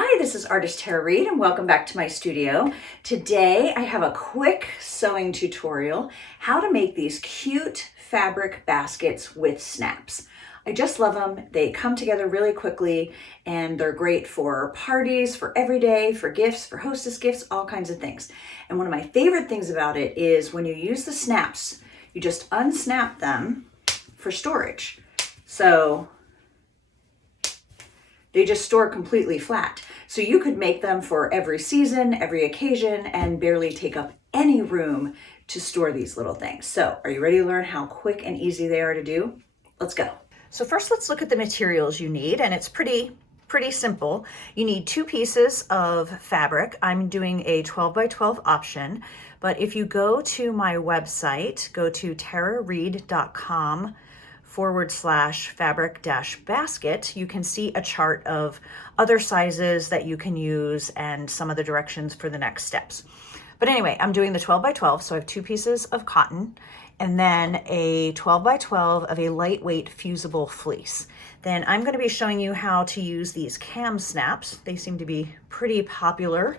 Hi, this is artist Tara Reed and welcome back to my studio. Today I have a quick sewing tutorial, how to make these cute fabric baskets with snaps. I just love them. They come together really quickly and they're great for parties, for every day, for gifts, for hostess gifts, all kinds of things. And one of my favorite things about it is when you use the snaps, you just unsnap them for storage. So they just store completely flat. So you could make them for every season, every occasion, and barely take up any room to store these little things. So are you ready to learn how quick and easy they are to do? Let's go. So first let's look at the materials you need, and it's pretty simple. You need 2 pieces of fabric. I'm doing a 12 by 12 option, but if you go to my website, go to tarareed.com/fabric-basket, you can see a chart of other sizes that you can use and some of the directions for the next steps. But anyway, I'm doing the 12 by 12, so I have 2 pieces of cotton and then a 12 by 12 of a lightweight fusible fleece. Then I'm going to be showing you how to use these Kam Snaps. They seem to be pretty popular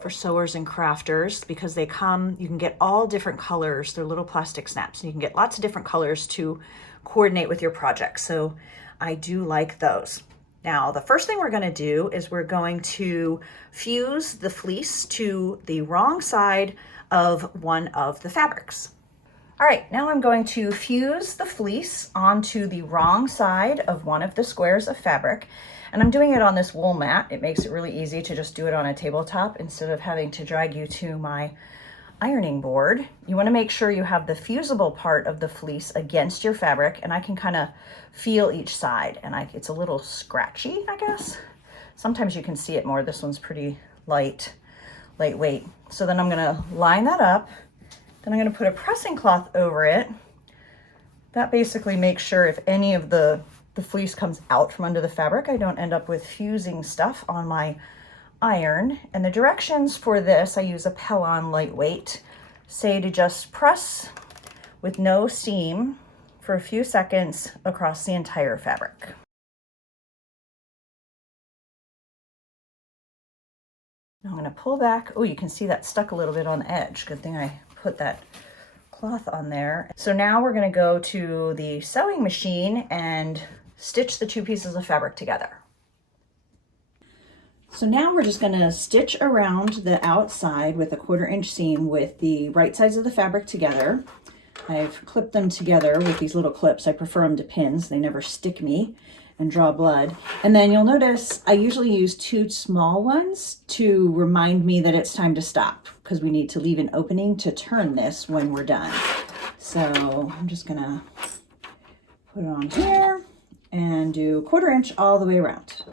for sewers and crafters because they come, you can get all different colors. They're little plastic snaps and you can get lots of different colors to coordinate with your project. So I do like those. Now, the first thing we're going to do is we're going to fuse the fleece to the wrong side of one of the fabrics. All right, now I'm going to fuse the fleece onto the wrong side of one of the squares of fabric. And I'm doing it on this wool mat. It makes it really easy to just do it on a tabletop instead of having to drag you to my ironing board. You want to make sure you have the fusible part of the fleece against your fabric, and I can kind of feel each side, and it's a little scratchy, I guess. Sometimes you can see it more. This one's pretty lightweight. So then I'm going to line that up. Then I'm going to put a pressing cloth over it. That basically makes sure if any of the fleece comes out from under the fabric, I don't end up with fusing stuff on my iron. And the directions for this, I use a Pellon lightweight, say to just press with no seam for a few seconds across the entire fabric. Now I'm going to pull back. Oh, you can see that stuck a little bit on the edge. Good thing I put that cloth on there. So now we're going to go to the sewing machine and stitch the 2 pieces of fabric together. So now we're just going to stitch around the outside with a 1/4 inch seam with the right sides of the fabric together. I've clipped them together with these little clips. I prefer them to pins. They never stick me and draw blood. And then you'll notice I usually use 2 small ones to remind me that it's time to stop because we need to leave an opening to turn this when we're done. So I'm just going to put it on here and do 1/4 inch all the way around.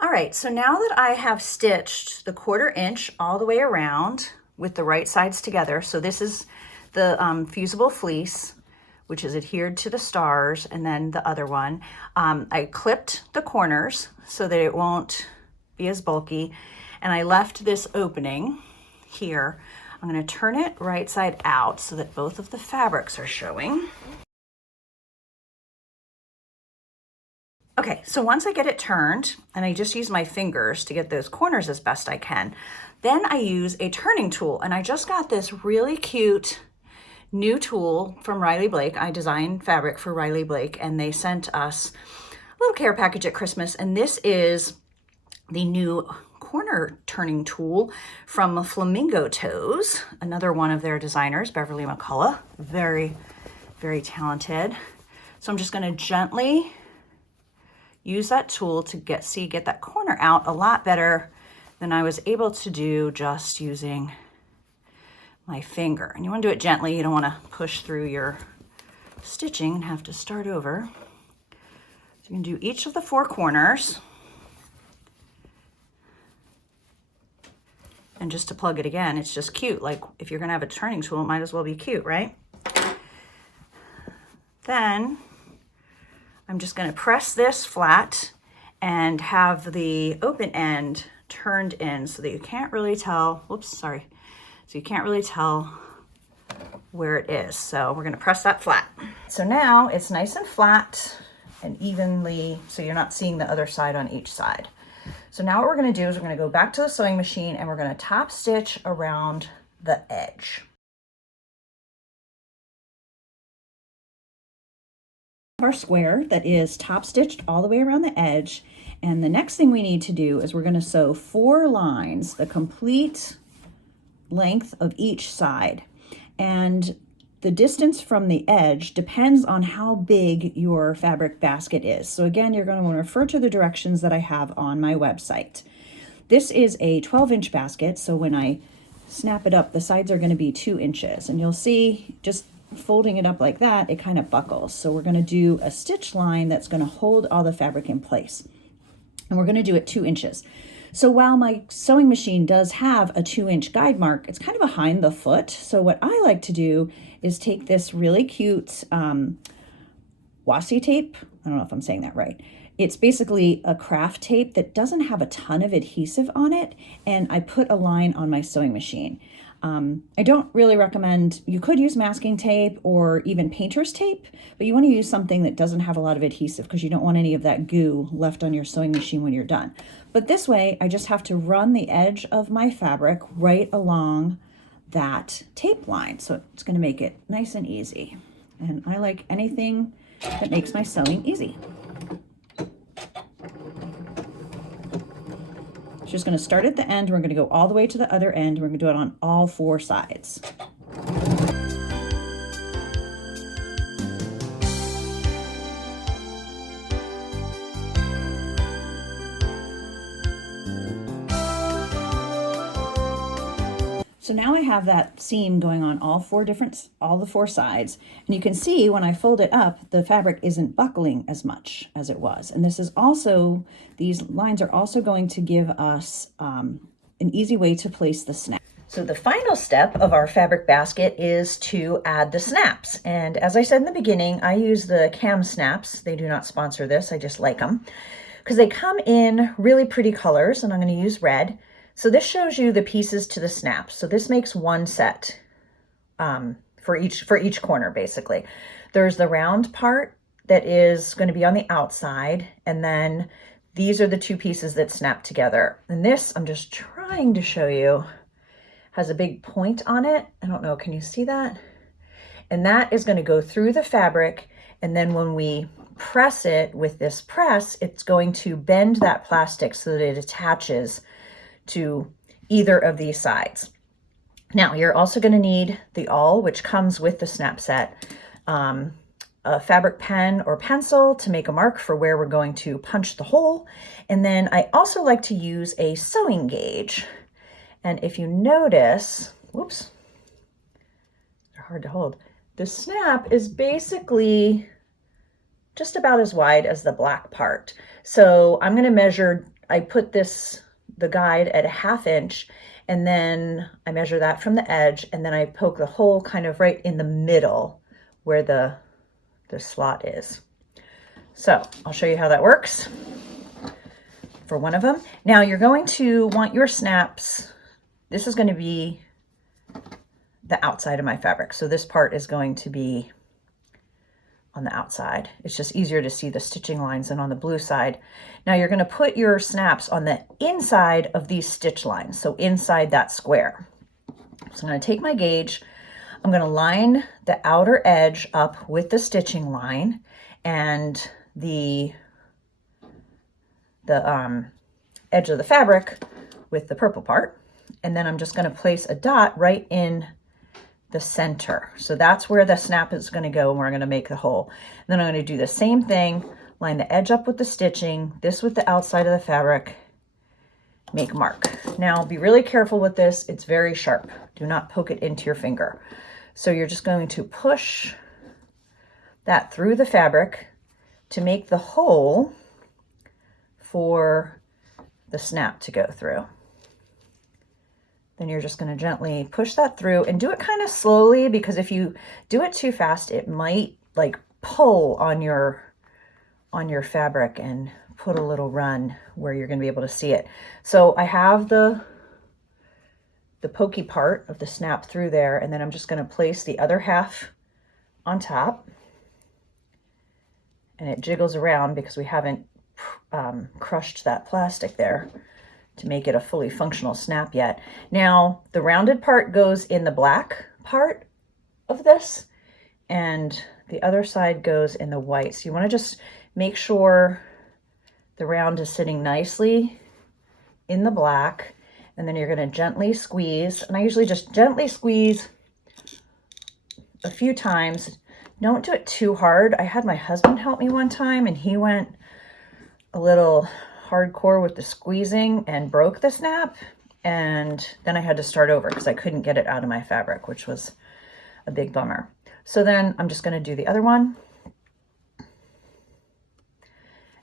All right, so now that I have stitched the 1/4 inch all the way around with the right sides together, so this is the fusible fleece, which is adhered to the stars, and then the other one. I clipped the corners so that it won't be as bulky, and I left this opening here. I'm going to turn it right side out so that both of the fabrics are showing. Okay, so once I get it turned, and I just use my fingers to get those corners as best I can, then I use a turning tool, and I just got this really cute new tool from Riley Blake. I designed fabric for Riley Blake, and they sent us a little care package at Christmas, and this is the new corner turning tool from Flamingo Toes, another one of their designers, Beverly McCullough, very talented. So I'm just going to gently use that tool to get that corner out a lot better than I was able to do just using my finger. And you want to do it gently. You don't want to push through your stitching and have to start over. So you can do each of the 4 corners. And just to plug it again, it's just cute. Like if you're going to have a turning tool, it might as well be cute, right? Then I'm just going to press this flat and have the open end turned in so that you can't really tell, whoops, sorry. So you can't really tell where it is. So we're gonna press that flat. So now it's nice and flat and evenly, so you're not seeing the other side on each side. So now what we're gonna do is we're gonna go back to the sewing machine and we're gonna top stitch around the edge. Our square that is top stitched all the way around the edge. And the next thing we need to do is we're going to sew 4 lines, the complete length of each side. And the distance from the edge depends on how big your fabric basket is. So again, you're going to want to refer to the directions that I have on my website. This is a 12-inch basket, so when I snap it up, the sides are going to be 2 inches. And you'll see, just folding it up like that, it kind of buckles. So we're going to do a stitch line that's going to hold all the fabric in place. And we're going to do it 2 inches. So while my sewing machine does have a 2-inch guide mark, it's kind of behind the foot. So what I like to do is take this really cute washi tape. I don't know if I'm saying that right. It's basically a craft tape that doesn't have a ton of adhesive on it, and I put a line on my sewing machine. I don't really recommend, you could use masking tape or even painter's tape, but you want to use something that doesn't have a lot of adhesive because you don't want any of that goo left on your sewing machine when you're done. But this way, I just have to run the edge of my fabric right along that tape line. So it's going to make it nice and easy. And I like anything that makes my sewing easy. Just going to start at the end. We're going to go all the way to the other end. We're going to do it on all 4 sides. So now I have that seam going on all the four sides, and you can see when I fold it up, the fabric isn't buckling as much as it was. And this is also, these lines are also going to give us an easy way to place the snap. So the final step of our fabric basket is to add the snaps. And as I said in the beginning, I use the Kam Snaps. They do not sponsor this, I just like them because they come in really pretty colors, and I'm going to use red. So this shows you the pieces to the snaps. So this makes one set for each corner, basically. There's the round part that is going to be on the outside, and then these are the 2 pieces that snap together. And this, I'm just trying to show you, has a big point on it. I don't know, can you see that? And that is going to go through the fabric, and then when we press it with this press, it's going to bend that plastic so that it attaches to either of these sides. Now you're also going to need the awl, which comes with the snap set, a fabric pen or pencil to make a mark for where we're going to punch the hole. And then I also like to use a sewing gauge. And if you notice, whoops, they're hard to hold. The snap is basically just about as wide as the black part. So I'm going to measure, I put the guide at a 1/2 inch, and then I measure that from the edge, and then I poke the hole kind of right in the middle where the slot is. So I'll show you how that works for one of them. Now you're going to want your snaps, this is going to be the outside of my fabric. So this part is going to be on the outside. It's just easier to see the stitching lines than on the blue side. Now you're going to put your snaps on the inside of these stitch lines, so inside that square. So I'm going to take my gauge, I'm going to line the outer edge up with the stitching line and the edge of the fabric with the purple part, and then I'm just going to place a dot right in the center. So that's where the snap is going to go, and we're going to make the hole. And then I'm going to do the same thing, line the edge up with the stitching, this with the outside of the fabric, make mark. Now be really careful with this, it's very sharp. Do not poke it into your finger. So you're just going to push that through the fabric to make the hole for the snap to go through. Then you're just going to gently push that through and do it kind of slowly, because if you do it too fast, it might like pull on your fabric and put a little run where you're going to be able to see it. So I have the the pokey part of the snap through there, and then I'm just going to place the other half on top. And it jiggles around because we haven't crushed that plastic there to make it a fully functional snap yet. Now, the rounded part goes in the black part of this, and the other side goes in the white. So you want to just make sure the round is sitting nicely in the black, and then you're going to gently squeeze. And I usually just gently squeeze a few times. Don't do it too hard. I had my husband help me one time, and he went a little hardcore with the squeezing and broke the snap. And then I had to start over because I couldn't get it out of my fabric, which was a big bummer. So then I'm just going to do the other one.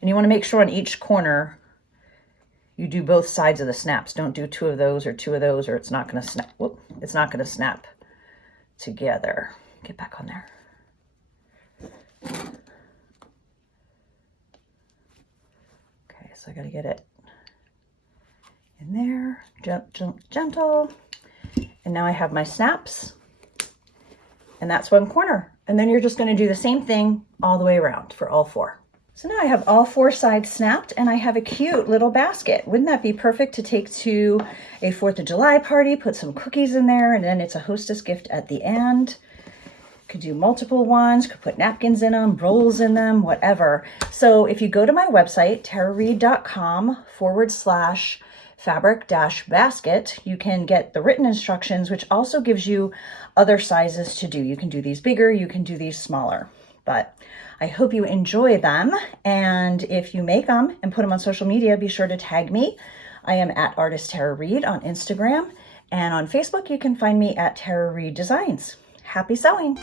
And you want to make sure on each corner you do both sides of the snaps. Don't do two of those, or it's not going to snap. Whoop, it's not going to snap together. Get back on there. Okay, so I got to get it in there, gentle. And now I have my snaps, and that's one corner. And then you're just going to do the same thing all the way around for all four. So now I have all four sides snapped, and I have a cute little basket. Wouldn't that be perfect to take to a 4th of July party, put some cookies in there, and then it's a hostess gift at the end. Could do multiple ones, could put napkins in them, rolls in them, whatever. So if you go to my website, tarareed.com/fabric-basket, you can get the written instructions, which also gives you other sizes to do. You can do these bigger, you can do these smaller, but I hope you enjoy them. And if you make them and put them on social media, be sure to tag me. I am at Artist Tara Reed on Instagram, and on Facebook, you can find me at Tara Reed Designs. Happy sewing!